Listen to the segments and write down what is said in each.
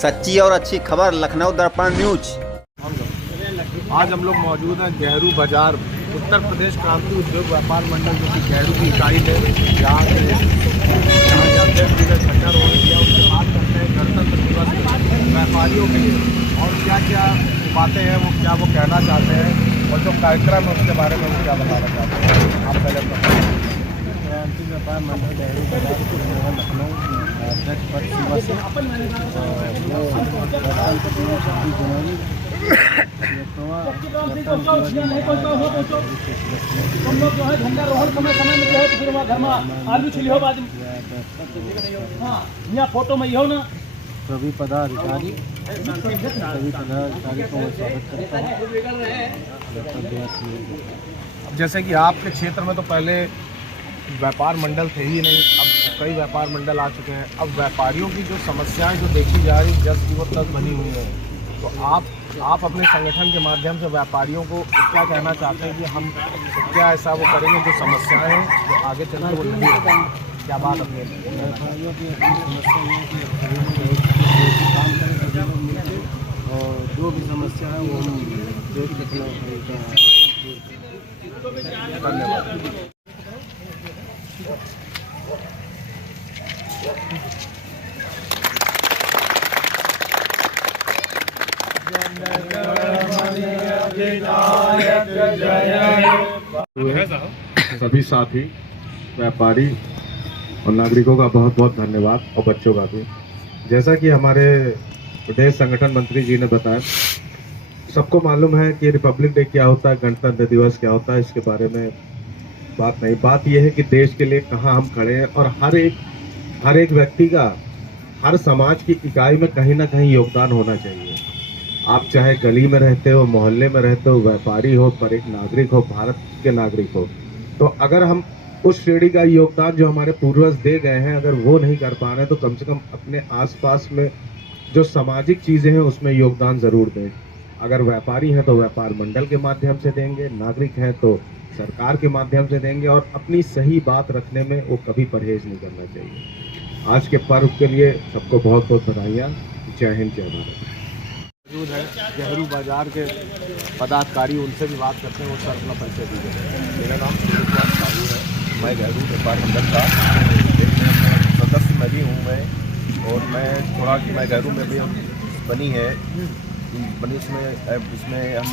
सच्ची और अच्छी खबर लखनऊ दर्पण न्यूज। आज हम लोग मौजूद हैं गेहरू बाजार उत्तर प्रदेश क्रांति उद्योग व्यापार मंडल जो कि गेहरू की इकाई है। यहाँ जाते हैं झंडारोहण किया, उसके बाद करते हैं गणतंत्र दिवस व्यापारियों के लिए और क्या क्या बातें हैं वो क्या वो कहना चाहते हैं और जो कार्यक्रम है उसके बारे में वो क्या बताना चाहते हैं। आप पहले क्रांति व्यापार मंडल गेहरू बाजार लखनऊ अध्यक्ष पद सेवा से हम लोग जो है झंडारोहण समय में जो है फिर वहाँ घर में आलू छिली हो बाद यहाँ फोटो में हो ना सभी पदाधिकारी को स्वागत करता हूँ। जैसे कि आपके क्षेत्र में तो पहले व्यापार मंडल थे ही नहीं, अब कई व्यापार मंडल आ चुके हैं। अब व्यापारियों की जो समस्याएं जो देखी जा रही जस की वो तक बनी हुई है, तो आप अपने संगठन के माध्यम से व्यापारियों को क्या कहना चाहते हैं कि हम क्या ऐसा वो करेंगे जो समस्याएं हैं जो आगे चलकर वो नहीं होगी? क्या बात अपने व्यापारियों की और जो भी समस्या है वो हम देख सकते हैं। धन्यवाद। सभी साथी व्यापारी और नागरिकों का बहुत बहुत धन्यवाद और बच्चों का भी। जैसा कि हमारे प्रदेश संगठन मंत्री जी ने बताया, सबको मालूम है कि रिपब्लिक डे क्या होता है, गणतंत्र दिवस क्या होता है, इसके बारे में बात नहीं। बात यह है कि देश के लिए कहाँ हम खड़े हैं और हर एक व्यक्ति का हर समाज की इकाई में कहीं ना कहीं योगदान होना चाहिए। आप चाहे गली में रहते हो, मोहल्ले में रहते हो, व्यापारी हो, पर एक नागरिक हो, भारत के नागरिक हो, तो अगर हम उस श्रेणी का योगदान जो हमारे पूर्वज दे गए हैं अगर वो नहीं कर पा रहे हैं तो कम से कम अपने आसपास में जो सामाजिक चीज़ें हैं उसमें योगदान ज़रूर दें। अगर व्यापारी हैं तो व्यापार मंडल के माध्यम से देंगे, नागरिक हैं तो सरकार के माध्यम से देंगे और अपनी सही बात रखने में वो कभी परहेज नहीं करना चाहिए। आज के पर्व के लिए सबको बहुत बहुत बधाइयाँ। जय हिंद, जय भारत। मौजूद है गेहरू बाजार के पदाधिकारी, उनसे भी बात करते हैं। वो सर अपना परिचय दीजिए। मेरा नाम साहू है, मैं गेहरू व्यापार मंडल का एक सदस्य मैं भी हूँ मैं, और मैं थोड़ा कि मैं गेहरू में भी बनी उसमें हम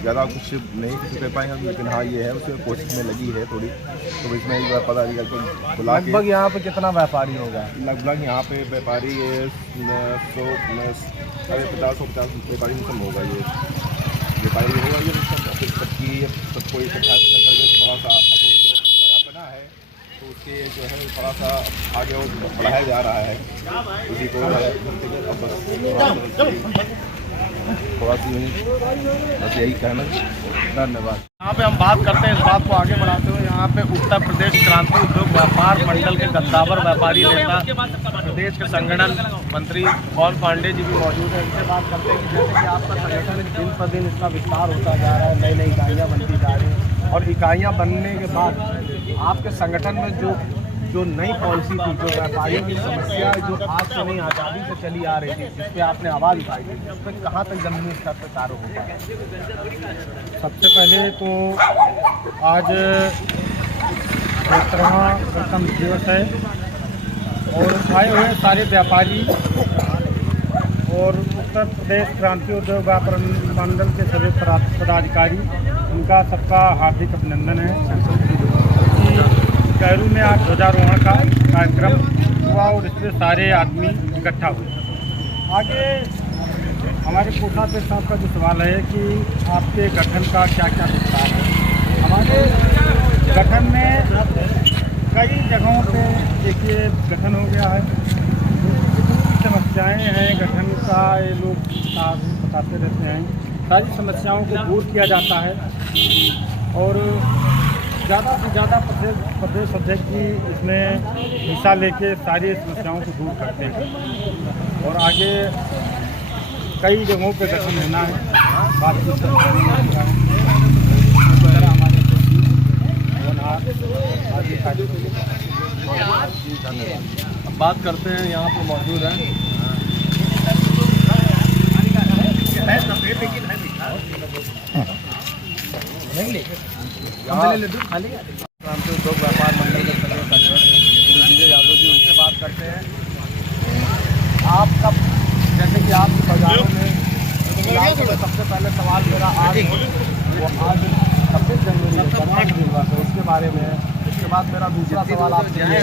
ज़्यादा कुछ नहीं कर पाएंगे, लेकिन हाँ ये है उसमें कोशिश में लगी है थोड़ी। तो इसमें पदाधिकारी को बुला के लगभग यहाँ पे कितना व्यापारी होगा? लगभग यहाँ पे व्यापारी 150 व्यापारी इनकम होगा। ये व्यापारी होगा ये सबको इकट्ठा करके थोड़ा सा नया बना है तो उसके जो है थोड़ा सा आगे और बढ़ाया जा रहा है उसी को थोड़ा सी बस यही कहना। धन्यवाद। यहाँ पे हम बात करते हैं, इस बात को आगे बढ़ाते हुए यहाँ पे उत्तर प्रदेश क्रांति उद्योग व्यापार मंडल के कद्दावर व्यापारी नेता प्रदेश के संगठन मंत्री कौन पांडे जी भी मौजूद हैं। इनसे बात करते हैं कि जैसे कि आपका संगठन दिन पर दिन इसका विस्तार होता जा रहा है, नई नई इकाइयाँ बनती जा रही हैं और इकाइयाँ बनने के बाद आपके संगठन में जो नई पॉलिसी थी, जो व्यापारियों की समस्या जो आज से नहीं आज़ादी से चली आ रही थी, जिस पे आपने आवाज़ उठाई थी, उस पर कहाँ तक जमीनी स्तर पर कार्य हो पाया? सबसे पहले तो आज 17वां गणतंत्र दिवस है और आए हुए सारे व्यापारी और उत्तर प्रदेश क्रांति उद्योग व्यापार मंडल के सभी पदाधिकारी, उनका सबका हार्दिक अभिनंदन है। गेहरू में आज ध्वजारोहण का कार्यक्रम हुआ और इसमें सारे आदमी इकट्ठा हुए। आगे हमारे कोषाध्यक्ष साहब का जो सवाल है कि आपके गठन का क्या क्या विस्तार है। हमारे गठन में कई जगहों पे देखिए गठन हो गया है, जितनी समस्याएं हैं गठन का ये लोग बताते रहते हैं, सारी समस्याओं को दूर किया जाता है और ज़्यादा से ज़्यादा प्रदेश अध्यक्ष जी इसमें हिस्सा लेके सारी समस्याओं को दूर करते हैं और आगे कई जगहों पे गठन होना है। बातचीत अब बात करते हैं यहाँ पर मौजूद हैं क्रांति उद्योग व्यापार मंडल के प्रदेश अध्यक्ष श्री विजय यादव जी, उनसे बात करते हैं। आप कब, जैसे कि आप बाजारों में सबसे पहले सवाल मेरा आज वो आज 26 जनवरी गणतंत्र दिवस है, उसके बारे में है। उसके बाद मेरा दूसरा सवाल आपसे ये है,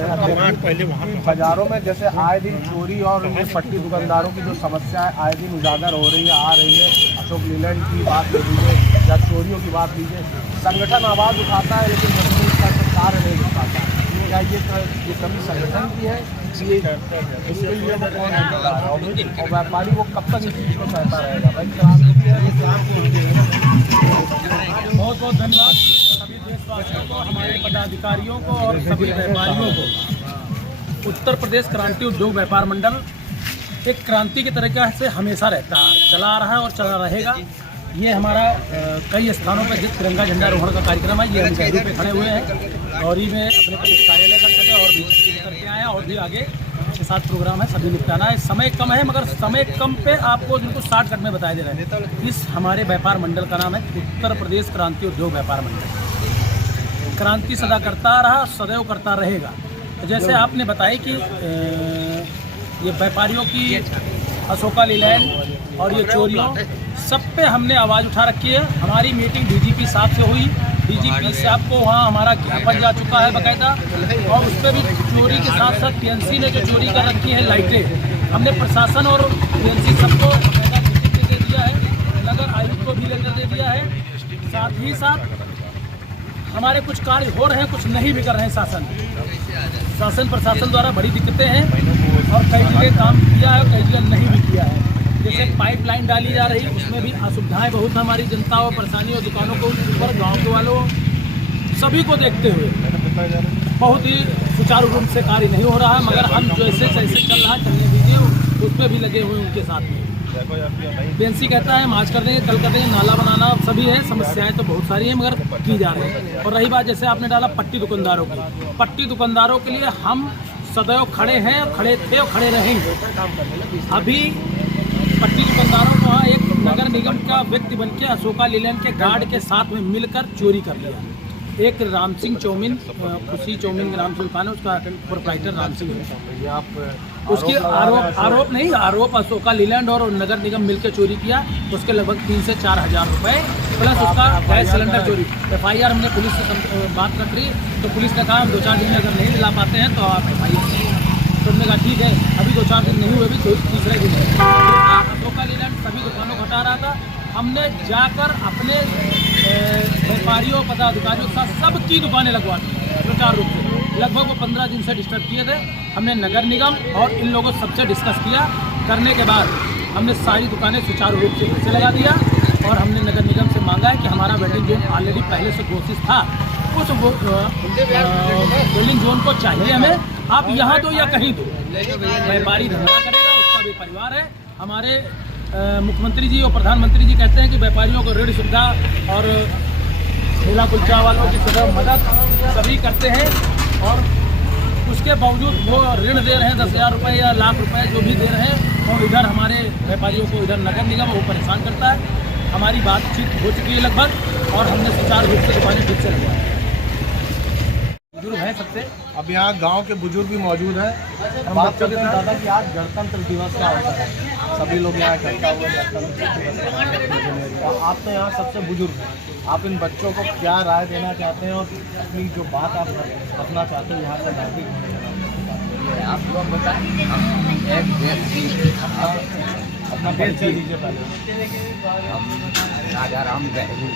बाजारों में जैसे आए दिन चोरी और ये पट्टी दुकानदारों की जो समस्या है आए दिन उजागर हो रही है, आ रही है। अशोक लीलैंड की बात ले लीजिए या चोरियों की बात लीजिए, संगठन आवाज़ उठाता है लेकिन जब इसका कार्य नहीं उठाता। क्या ये कमी संगठन की है? इसके लिए वो कौन है और व्यापारी वो कब तक इस चीज़ को सहता रहेगा? भाई बहुत बहुत धन्यवाद सभी देशवासियों को, हमारे पदाधिकारियों को और सभी व्यापारियों को। उत्तर प्रदेश क्रांति उद्योग व्यापार मंडल एक क्रांति की तरीके से हमेशा रहता है, चला आ रहा है और चला रहेगा। ये हमारा कई स्थानों पर जिस तिरंगा झंडा रोहण का कार्यक्रम है, ये हम जयपुर पे खड़े हुए हैं और ये में अपने प्रदेश कार्यालय कर सके और भी करके आए और भी आगे 6-7 प्रोग्राम है, सभी निपटाना है। समय कम है मगर समय कम पे आपको जिनको शॉर्टकट में बताए दे रहे हैं। इस हमारे व्यापार मंडल का नाम है उत्तर प्रदेश क्रांति उद्योग व्यापार मंडल। क्रांति सदा करता रहा, सदैव करता रहेगा। जैसे आपने बताया कि ये व्यापारियों की अशोका लीलैंड और ये चोरियों सब पे हमने आवाज़ उठा रखी है। हमारी मीटिंग डीजीपी साहब से हुई, डीजीपी साहब को वहाँ हमारा ज्ञापन जा चुका है बाकायदा, और उस पर भी चोरी के साथ साथ पीएनसी ने जो चोरी कर रखी है लाइटें, हमने प्रशासन और पीएनसी सबको बाकायदा लिखित दे दिया है, नगर आयुक्त को भी लेकर दे दिया है। साथ ही साथ हमारे कुछ कार्य हो रहे हैं, कुछ नहीं भी कर रहे हैं। शासन प्रशासन द्वारा बड़ी दिक्कतें हैं और कई जगह काम किया है, कई जगह नहीं भी किया है। जैसे पाइपलाइन डाली जा रही, उसमें भी असुविधाएं बहुत है हमारी जनता और परेशानियों दुकानों को ऊपर, गाँव के वालों सभी को देखते हुए बहुत ही सुचारू रूप से कार्य नहीं हो रहा है। मगर हम जैसे जैसे चल रहा है चलने दीजिए, उसमें भी लगे हुए उनके साथ में। पीएनसी कहता है हम आज कर देंगे, कल कर देंगे, नाला बनाना सभी है, समस्याएं तो बहुत सारी हैं मगर की जा रही है। और रही बात जैसे आपने डाला पट्टी दुकानदारों की, पट्टी दुकानदारों के लिए हम सदैव खड़े हैं, खड़े थे और खड़े रहेंगे। अभी पट्टी दुकानदारों को वहाँ एक नगर निगम का व्यक्ति बनके अशोका लीलैंड के गार्ड के साथ में मिलकर चोरी कर लिया। एक राम सिंह चौमिन, खुशी चौमिन के नाम से दुकान है, उसका प्रोप्राइटर राम सिंह है। उसके आरोप अशोका लीलैंड और नगर निगम मिलकर चोरी किया। उसके लगभग 3 से 4 हज़ार रुपये प्लस उसका गैस सिलेंडर चोरी। FIR हमने पुलिस से बात कर रही तो पुलिस ने कहा हम 2-4 दिन में अगर नहीं दिला पाते हैं तो आप FIR। तो हमने कहा ठीक है, अभी 2-4 दिन नहीं हुए, भी तीसरे दिन है। अशोका लीलैंड सभी दुकानों को हटा रहा था। हमने जाकर अपने व्यापारियों पदाधिकारियों के साथ सबकी दुकानें लगवा दी सुचारू रूप से। लगभग वो 15 दिन से डिस्टर्ब किए थे। हमने नगर निगम और इन लोगों सबसे डिस्कस किया, करने के बाद हमने सारी दुकानें सुचारू रूप से फिर से लगा दिया। और हमने नगर निगम से मांगा है कि हमारा वेल्डिंग जोन ऑलरेडी पहले से घोषित था, उस वेल्डिंग जोन को चाहिए हमें। आप यहाँ दो या कहीं दो, व्यापारी धंधा करेगा, उसका भी परिवार है। हमारे मुख्यमंत्री जी और प्रधानमंत्री जी कहते हैं कि व्यापारियों को ऋण सुविधा और ठेला कुलचा वालों की सदैव मदद सभी करते हैं। और उसके बावजूद वो ऋण दे रहे हैं 10,000 रुपये या लाख रुपए जो भी दे रहे हैं, और इधर हमारे व्यापारियों को इधर नगर निगम वो परेशान करता है। हमारी बातचीत हो चुकी है लगभग, और हमने सुचारू रूप से दुकानें ठीक से लगवाई। बुजुर्ग हैं सबसे, अब यहाँ गांव के बुजुर्ग भी मौजूद हैं। हम बात करते हैं दादा कि आज गणतंत्र दिवस का अवसर है, सभी लोग यहाँ इकट्ठा हुए गणतंत्र दिवस। आप तो यहाँ सबसे बुजुर्ग हैं, आप इन बच्चों को क्या राय देना चाहते हैं और अपनी जो बात आप रखना चाहते हैं यहाँ से नागरिक आप लोग बताएं। अपना परिचय दीजिए पहले। हम राजा राम बहरू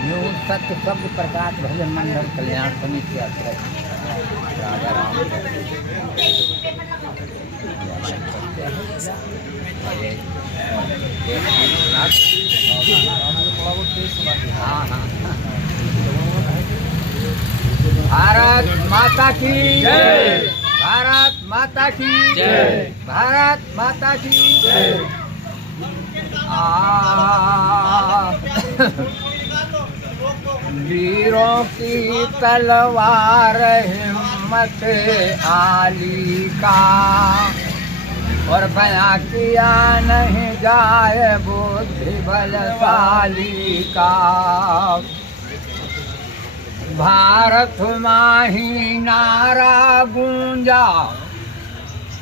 न्यू सत्य शब्द प्रकाश भजन मंडल कल्याण समिति के अध्यक्ष राजा राम भारत माता की जय, भारत माता की जय, भारत माता की जय। वीरों की तलवार हिम्मत आली का, और बयां किया नहीं जाए बुद्धि बलशाली का। भारत माही नारा गूंजा,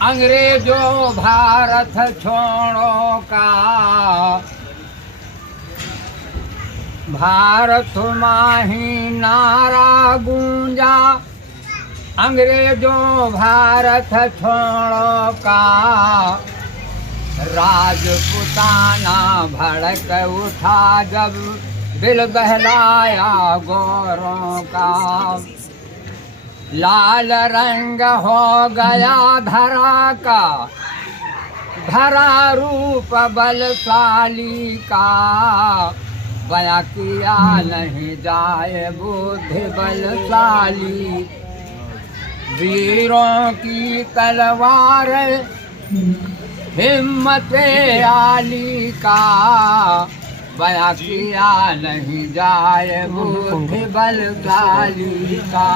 अंग्रेजों भारत छोड़ो का। भारत माही नारा गूंजा, अंग्रेजों भारत छोड़ो का। राजपुताना भड़क उठा जब दिल बहलाया गोरों का। लाल रंग हो गया धरा का, धरा रूप बलशाली का। बयां किया नहीं जाए बुद्धि बलशाली। वीरों की तलवार हिम्मत आली का। बयां किया नहीं जाए बुद्धि बलशाली का।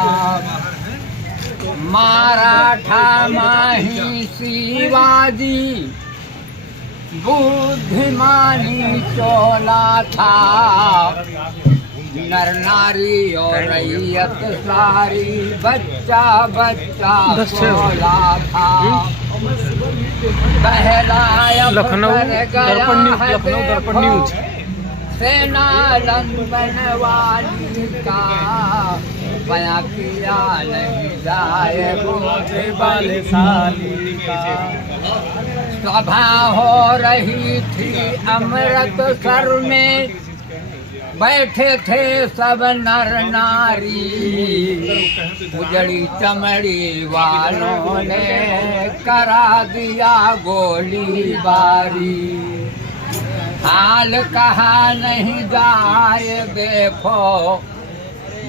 मराठा माही शिवाजी बुद्धिमानी चोला था। नर नारी और रैयत सारी बच्चा बच्चा चोला था। लखनऊ दर्पण न्यूज। सेना लंदन वाली का। बयां किया नहीं जाए बुद्धि बलशाली का। सभा हो रही थी अमृतसर में, बैठे थे सब नर नारी। उजड़ी चमड़ी वालों ने करा दिया गोली बारी। हाल कहा नहीं जाए देखो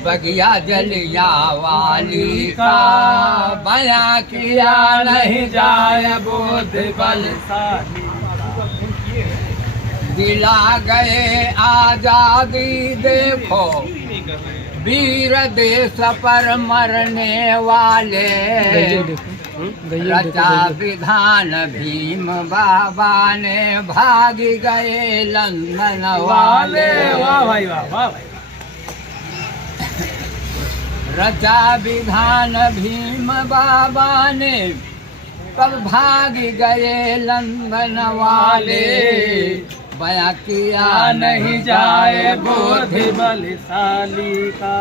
बगिया जलिया वाली का। बयां किया नहीं जाए बुद्धि बलशाली। दिला गए आजादी देखो वीर देश पर मरने वाले। रचा विधान भीम बाबा ने, भाग गए लंदन वाले। वाह भाई वाह, वाह भाई। रचा विधान भीम बाबा ने, तब भाग गए लंदन वाले। बयां किया नहीं जाए बुद्धि बलशाली का।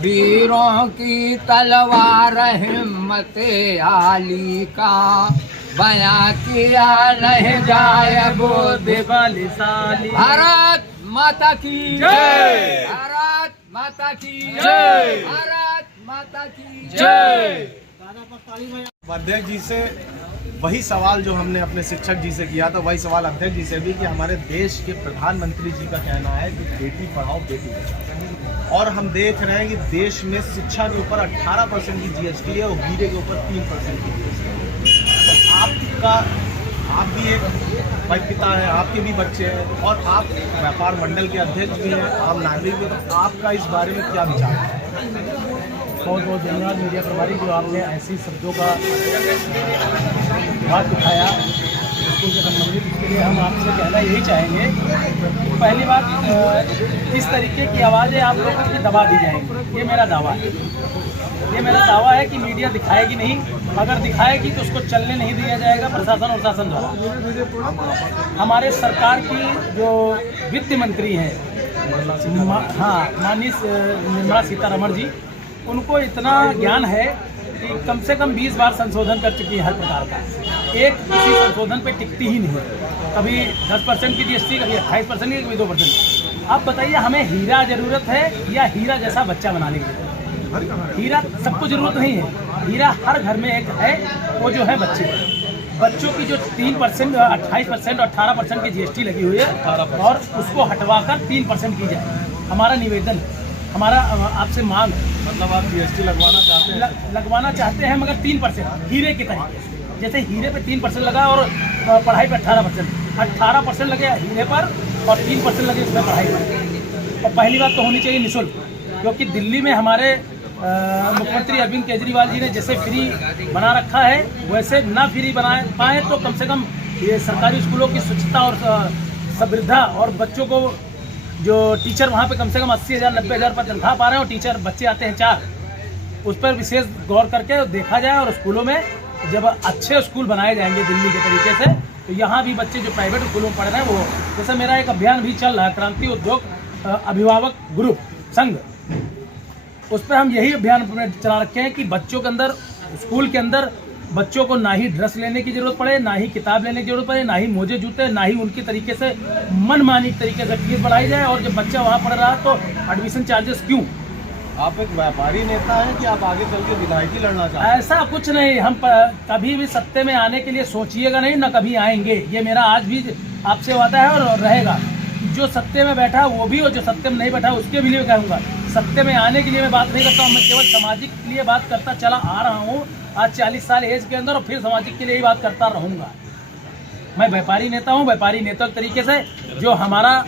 वीरों की तलवार हिम्मत आली का। बयां किया नहीं जाए बुद्धि बलशाली। भारत माता की जय। भारत माता की जय। भारत माता की जय। अध्यक्ष जी से वही सवाल जो हमने अपने शिक्षक जी से किया था, वही सवाल अध्यक्ष जी से भी कि हमारे देश के प्रधानमंत्री जी का कहना है कि बेटी पढ़ाओ बेटी बचाओ। और हम देख रहे हैं कि देश में शिक्षा के ऊपर 18% की जीएसटी है और हीरे के ऊपर 3% की जीएसटी है। तो आप भी एक भाई पिता हैं, आपके भी बच्चे हैं और आप व्यापार मंडल के अध्यक्ष भी हैं, आम नागरिक भी। तो आपका इस बारे में क्या विचार है? बहुत बहुत धन्यवाद मीडिया प्रभारी जो आपने ऐसी शब्दों का बात उठाया स्कूल से संबंधित। इसके लिए हम आपसे कहना यही चाहेंगे, पहली बात इस तरीके की आवाज़ें आप लोगों की दबा दी जाएंगी। ये मेरा दावा है, ये मेरा दावा है कि मीडिया दिखाएगी नहीं। अगर दिखाएगी तो उसको चलने नहीं दिया जाएगा प्रशासन और शासन द्वारा। हमारे सरकार की जो वित्त मंत्री हैं, माननीय निर्मला सीतारमण जी, उनको इतना ज्ञान है कि कम से कम 20 बार संशोधन कर चुकी है हर प्रकार का। एक किसी संशोधन पे टिकती ही नहीं। कभी 10% की जीएसटी, कभी 28% की, कभी 2%। आप बताइए हमें हीरा ज़रूरत है या हीरा जैसा बच्चा बनाने के लिए? हीरा सबको ज़रूरत नहीं है। हीरा हर घर में एक है, वो जो है बच्चों की जो 3%, 28% और 18% की जीएसटी लगी हुई है और उसको हटवाकर 3% की जाए। हमारा निवेदन, हमारा आपसे मांग, मतलब आप जीएसटी लगवाना चाहते हैं? लगवाना चाहते हैं, मगर 3% हीरे के तरीके से। जैसे हीरे पे 3% लगा और पढ़ाई पे 18% लगे हीरे पर और 3% लगे उसमें पढ़ाई पर। और पहली बात तो होनी चाहिए निःशुल्क, क्योंकि दिल्ली में हमारे मुख्यमंत्री अरविंद केजरीवाल जी ने जैसे फ्री बना रखा है वैसे ना फ्री बना पाए तो कम से कम ये सरकारी स्कूलों की स्वच्छता और समृद्धा और बच्चों को जो टीचर वहाँ पे कम से कम 80,000 90,000 पर तनख्वाह पा रहे हैं और टीचर बच्चे आते हैं 4, उस पर विशेष गौर करके देखा जाए। और स्कूलों में जब अच्छे स्कूल बनाए जाएंगे दिल्ली के तरीके से तो यहाँ भी बच्चे जो प्राइवेट स्कूलों में पढ़ रहे हैं वो, जैसे मेरा एक अभियान भी चल रहा है क्रांति उद्योग अभिभावक ग्रुप संघ, उस पर हम यही अभियान चला रखे हैं कि बच्चों के अंदर स्कूल के अंदर बच्चों को ना ही ड्रेस लेने की जरूरत पड़े, ना ही किताब लेने की जरूरत पड़े, ना ही मोजे जूते, ना ही उनकी तरीके से मनमानी तरीके से फीस बढ़ाई जाए। और जब बच्चा वहाँ पढ़ रहा है तो एडमिशन चार्जेस क्यों? आप एक व्यापारी नेता हैं कि आप आगे चल के विधायकी लड़ना चाहते हैं? ऐसा कुछ नहीं, हम कभी भी सत्ते में आने के लिए सोचिएगा नहीं, ना कभी आएंगे। ये मेरा आज भी आपसे वादा है और रहेगा। जो सत्ते में बैठा वो भी और जो सत्ते में नहीं बैठा उसके भी लिए कहूँगा, सत्ते में आने के लिए मैं बात नहीं करता हूँ, मैं केवल सामाजिक के लिए बात करता चला आ रहा हूँ आज 40 साल एज के अंदर, और फिर सामाजिक के लिए ही बात करता रहूँगा। मैं व्यापारी नेता हूँ, व्यापारी नेता के तरीके से जो हमारा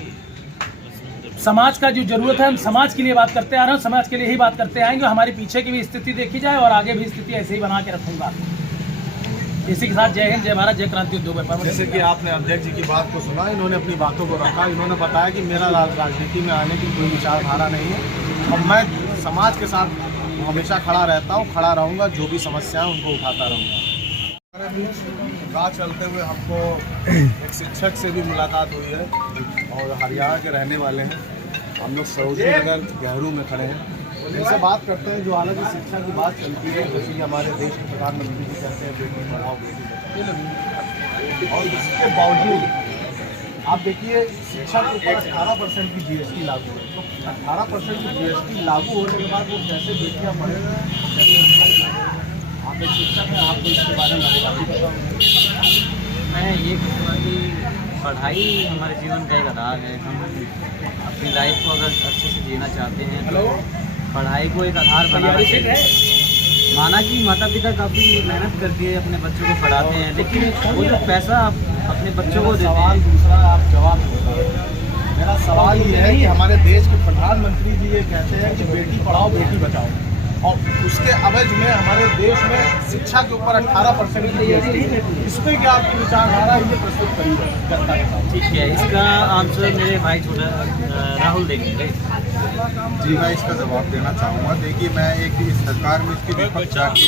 समाज का जो जरूरत है हम समाज के लिए बात करते आ रहे हैं, समाज के लिए ही बात करते आएंगे। हमारे पीछे की भी स्थिति देखी जाए और आगे भी स्थिति ऐसे ही बना के रखूँगा। इसी के साथ जय हिंद, जय भारत, जय क्रांति उद्योग व्यापार। जैसे कि आपने अध्यक्ष जी की बात को सुना, इन्होंने अपनी बातों को रखा, इन्होंने बताया कि मेरा राजनीति में आने की कोई विचारधारा नहीं है और मैं समाज के साथ हमेशा खड़ा रहता हूँ, खड़ा रहूँगा, जो भी समस्या है उनको उठाता रहूँगा। राह चलते हुए हमको एक शिक्षक से भी मुलाकात हुई है और हरियाणा के रहने वाले हैं। हम लोग सरोजनी नगर गेहरू में खड़े हैं, इनसे बात करते हैं। जो हालांकि शिक्षा की बात चलती है, जैसे कि हमारे देश के प्रधानमंत्री जी कहते हैं बेटी पढ़ाओ बेटी बचाओ, और इसके बावजूद आप देखिए शिक्षा के ऊपर 18% की GST लागू है। तो 18% की GST लागू होने के बाद वो कैसे बेटियाँ पढ़ेंगे? आप एक शिक्षक हैं, आपको इसके बारे में अधिकारी बताओ। मैं ये कहूँगा कि पढ़ाई हमारे जीवन का एक आधार है। हम अपनी लाइफ को अगर अच्छे से जीना चाहते हैं तो पढ़ाई को एक आधार बनाना चाहिए। माना कि माता पिता काफ़ी मेहनत करती है, अपने बच्चों को पढ़ाते हैं, लेकिन वो जो पैसा अपने बच्चों को देते हैं। दूसरा आप जवाब दो। मेरा सवाल ये है कि हमारे देश के प्रधानमंत्री जी ये कहते हैं कि बेटी पढ़ाओ बेटी बचाओ, और उसके अवज में हमारे देश में शिक्षा के ऊपर 18% की GST, इस पर क्या आपकी विचारधारा ये प्रस्तुत करी जनता के साथ? ठीक है, इसका आंसर मेरे भाई छोटा राहुल देंगे। जी, मैं इसका जवाब देना चाहूँगा। देखिए, मैं एक इस सरकार में इसके विपक्ष जाके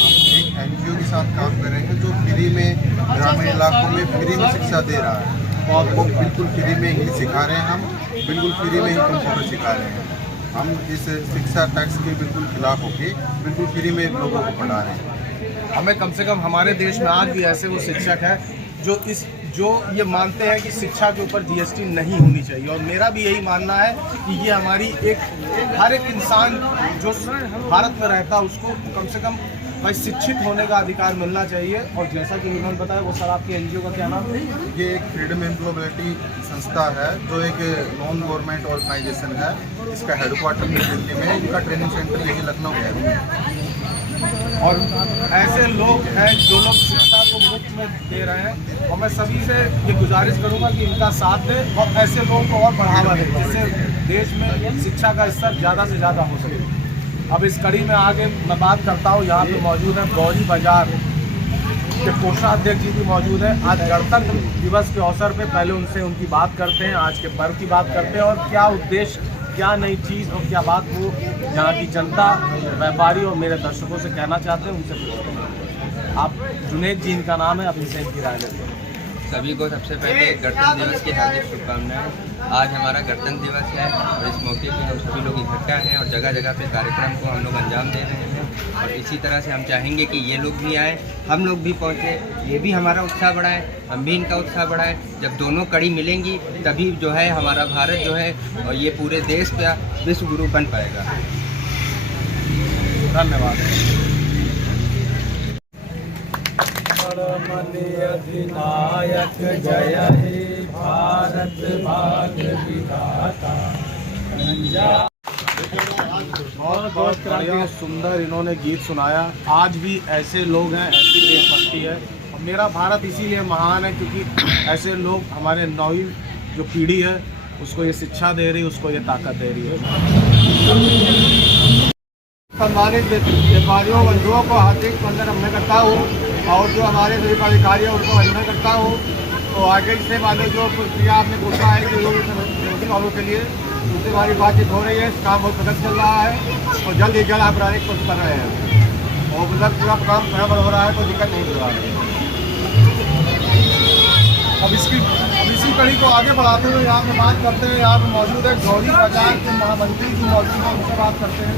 हम एक NGO के साथ काम कर रहे हैं जो फ्री में ग्रामीण इलाकों में फ्री में शिक्षा दे रहा है और वो बिल्कुल फ्री में इंग्लिश सिखा रहे हैं, हम बिल्कुल फ्री में ही कंप्यूटर सिखा रहे हैं। हम इस शिक्षा टैक्स के बिल्कुल खिलाफ होके बिल्कुल फ्री में लोगों को पढ़ा रहे हैं। हमें कम से कम हमारे देश में आज भी ऐसे वो शिक्षक हैं जो ये मानते हैं कि शिक्षा के ऊपर GST नहीं होनी चाहिए, और मेरा भी यही मानना है कि ये हमारी हर एक इंसान जो भारत में रहता है उसको कम से कम भाई शिक्षित होने का अधिकार मिलना चाहिए। और जैसा कि उन्होंने बताया, वो सर आपकी NGO का क्या नाम है? ये एक फ्रीडम एम्प्लॉयबिलिटी संस्था है जो एक नॉन गवर्नमेंट ऑर्गेनाइजेशन है। इसका हेडक्वार्टर दिल्ली में, इनका ट्रेनिंग सेंटर यही लखनऊ गेहरू में। और ऐसे लोग हैं जो लोग शिक्षा को मुफ्त में दे रहे हैं, और मैं सभी से ये गुजारिश करूंगा कि इनका साथ दें और ऐसे लोगों को और बढ़ावा दें जिससे देश में शिक्षा का स्तर ज़्यादा से ज़्यादा हो सके। अब इस कड़ी में आगे मैं बात करता हूँ, यहाँ पे मौजूद है गौरी बाजार के कोषाध्यक्ष जी भी मौजूद है। आज गणतंत्र दिवस के अवसर पे पहले उनसे उनकी बात करते हैं, आज के पर्व की बात करते हैं और क्या उद्देश्य, क्या नई चीज़ और क्या बात वो यहाँ की जनता, व्यापारी और मेरे दर्शकों से कहना चाहते हैं, उनसे पूछते हैं। आप जुनेद जी इनका नाम है, अपनी से इनकी राय लेते हैं। सभी को सबसे पहले गणतंत्र दिवस की हार्दिक शुभकामनाएं। आज हमारा गणतंत्र दिवस है और इस मौके पे हम सभी लोग इकट्ठा हैं और जगह जगह पे कार्यक्रम को हम लोग अंजाम दे रहे हैं, और इसी तरह से हम चाहेंगे कि ये लोग भी आएँ, हम लोग भी पहुँचे, ये भी हमारा उत्साह बढ़ाएं, हम भी इनका उत्साह बढ़ाएं। जब दोनों कड़ी मिलेंगी तभी जो है हमारा भारत जो है और ये पूरे देश का विश्व गुरु बन पाएगा। धन्यवाद। अधिनायक जय हे भारत भाग्य विधाता। बहुत बढ़िया सुंदर इन्होंने गीत सुनाया। आज भी ऐसे लोग हैं, ऐसी देशभक्ति है, और मेरा भारत इसीलिए महान है क्योंकि ऐसे लोग हमारे नई जो पीढ़ी है उसको ये शिक्षा दे रही है, उसको ये ताकत दे रही है। सम्मानित व्यापारियों बंधुओं को हार्दिक वंदन मैं करता हूँ और जो हमारे सभी पदाधिकारी हैं उनको वंदन करता हूँ। तो आगे से वाले जो प्रक्रिया आपने पूछा है कि लोग वालों के लिए उससे हमारी बातचीत हो रही है, काम बहुत प्रगति चल रहा है और जल्द ही जल्द आप बनाने की कोशिश कर रहे हैं और मतलब पूरा काम बराबर हो रहा है, कोई दिक्कत नहीं हो रहा है। अब इसी कड़ी को आगे बढ़ाते हुए यहाँ पे बात करते हैं। यहाँ पे मौजूद है गौरी बाजार के महामंत्री जी मौजूद हैं, उनसे बात करते हैं।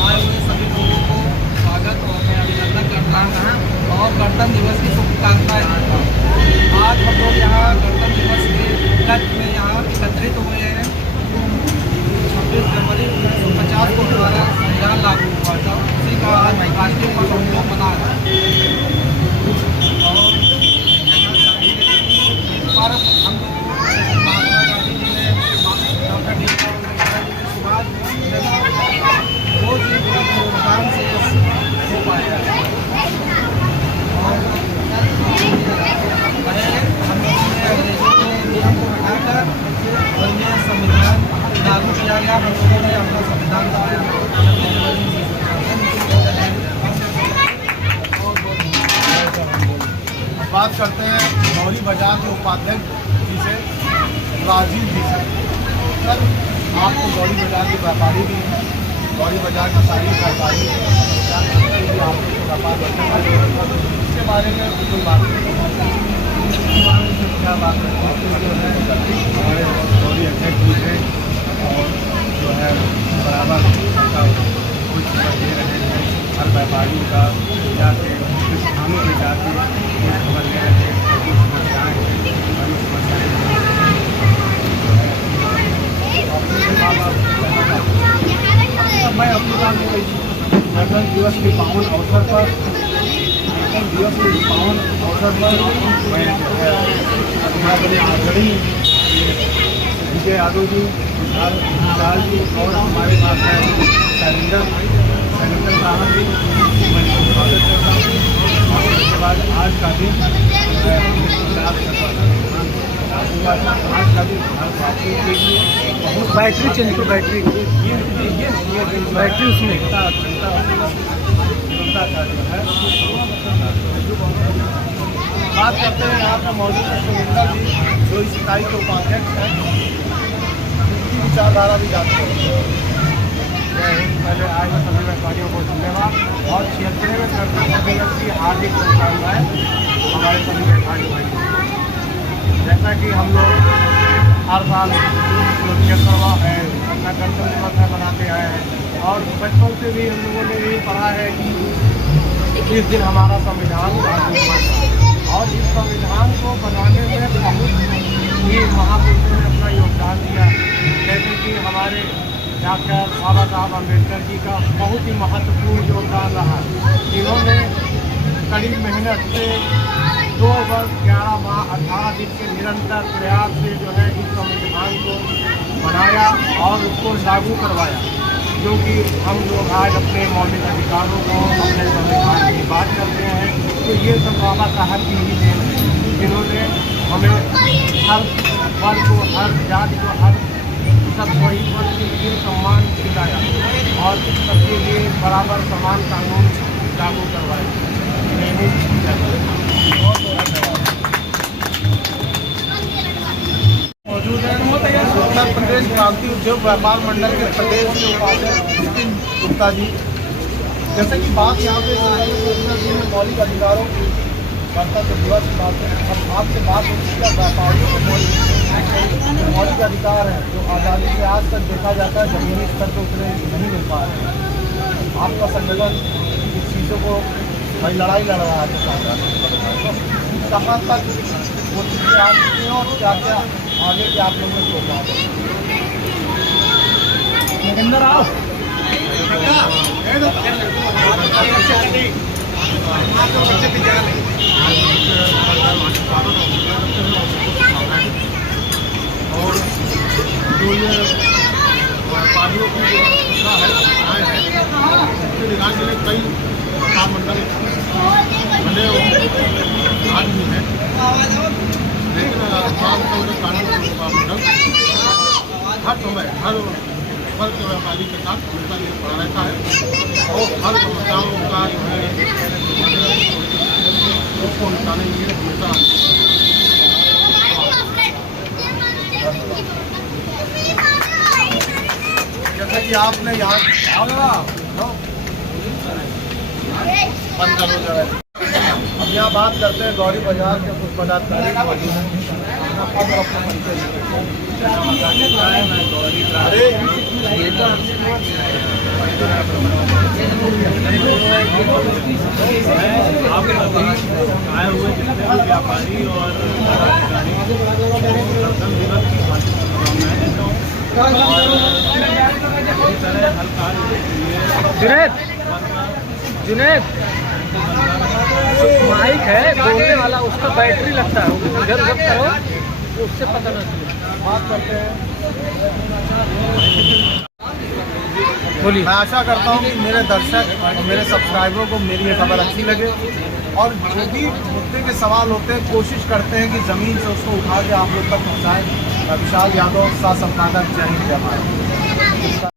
आए हुए सभी लोगों को स्वागत और मैं अभिनंदन करता हूँ और गणतंत्र दिवस की शुभकामनाएं देता हूँ। आज हम लोग यहाँ गणतंत्र दिवस के उपलक्ष्य में यहाँ एकत्रित हुए हैं। 26 जनवरी 1950 को हमारा संविधान लागू हुआ था, उसी का आज राष्ट्रीय पर्व हम लोग मना रहे हैं। और इस बार हम लोग महात्मा गांधी जी ने डॉक्टर भीमराव अम्बेडकर जी ने सुभाष वो चीज योगदान से हो पाया है। और हम लोगों ने अंग्रेजों के नियम को हटाकर और ये संविधान लागू किया गया। हम लोगों ने अपना संविधान बनाया। बात करते हैं गौरी बाजार के उपाध्यक्ष जी से, राजीव जी से। सर, आप तो गौरी बाजार के व्यापारी भी हैं, गौरी बाजार का सारी व्यापारी व्यापार इसके बारे में कोई बात क्या बात है? हमारे गौरी अध्यक्ष जी हैं और जो है बराबर उनका कुछ दे रहे हैं। हर व्यापारियों का जाके कुछ स्थानों पर जाके खबर ले रहे हैं, कुछ समस्याएँ हैं, बड़ी समस्याएँ मैं अपनी बात में गणतंत्र दिवस के पावन अवसर पर मैं अपने आदरणीय विजय यादव जी, विशाल जी और हमारे पास है सैनिक रावत जी, मैं स्वागत करता हूँ। और उसके बाद आज का दिन आज का दिन बापू के लिए बहुत बैटरी चेंज तो बैटरी उसमें बात करते हैं। यहाँ पर मौजूद है सुरेंद्र जी, जो इस इकाई के उपाध्यक्ष हैं। उनकी विचारधारा भी जानते हैं। पहले आए हुए सभी व्यापारियों को धन्यवाद और 76वें गणतंत्र दिवस की हार्दिक शुभकामनाएं हमारे सभी व्यापारी भाई। जैसा कि हम लोग हर साल जो 76वां है अपना गणतंत्र दिवस है मनाते आए हैं और बचपन से भी हम लोगों ने यही पढ़ा है कि इस दिन हमारा संविधान लागू हुआ था और इस संविधान को बनाने में बहुत ही महापुरुषों ने अपना योगदान दिया। जैसे कि हमारे डॉक्टर बाबा साहब अम्बेडकर जी का बहुत ही महत्वपूर्ण योगदान रहा। इन्होंने कड़ी मेहनत से 2 वर्ष 11 माह 18 दिन के निरंतर प्रयास से जो है इस संविधान को बनाया और उसको लागू करवाया, क्योंकि हम लोग आज अपने मौलिक अधिकारों को अपने संविधान की बात करते हैं तो ये सब बाबा साहब की ही देन है, जिन्होंने हमें हर वर्ग को, हर जाति को, हर सब वही वर्ग के लिए सम्मान दिलाया और सबके लिए बराबर समान कानून लागू करवाए। मौजूद है उत्तर प्रदेश क्रांति उद्योग व्यापार मंडल के प्रदेश के उपाध्यक्ष नितिन गुप्ता जी। जैसे कि बात यहाँ पे मौलिक अधिकारों की गणतंत्र दिवस की बात है, अब आपसे बात होती है व्यापारियों के मौलिक अधिकार हैं जो आज़ादी से आज तक देखा जाता है जमीनी स्तर पर उतने नहीं मिल पा रहे हैं। आपका संगठन इस चीज़ों को भाई लड़ाई लड़ रहा है तो कहाँ तक वो चीज़ें आ चुकी हैं और क्या क्या आगे के आप लोगों ने सोचा है? अंदर आओ। और जो ये व्यापारियों की जो सूचना है आए हैं उसके निकाल के लिए कई व्यापार मंडल बने आज भी हैं, लेकिन कानून मंडल हर समय हर वर्ग के व्यापारी के साथ हमेशा ये खड़ा रहता है और हर समस्याओं का जो है उसको निपटाने के लिए हमेशा जैसे कि आपने यहाँ बंद करो जरा। अब यहाँ बात करते हैं गौरी बाजार के कुछ पदाधिकारी मौजूद हैं। आए हुए जितने भी व्यापारी और गणतंत्र दिवस की हार्दिक शुभकामनाएं। जुनेद माइक है बोलने वाला, उसका बैटरी लगता है, इधर उधर करो तो उससे पता नहीं चले। बात करते हैं। बोलिए। मैं आशा करता हूँ कि मेरे दर्शक और मेरे सब्सक्राइबरों को मेरी ये खबर अच्छी लगे और जो भी मुद्दे के सवाल होते हैं कोशिश करते हैं कि ज़मीन से उसको उठा के आप लोग तक पहुँचाएँ। विशाल यादव, सह संपादक, जय हिंद जय भारत।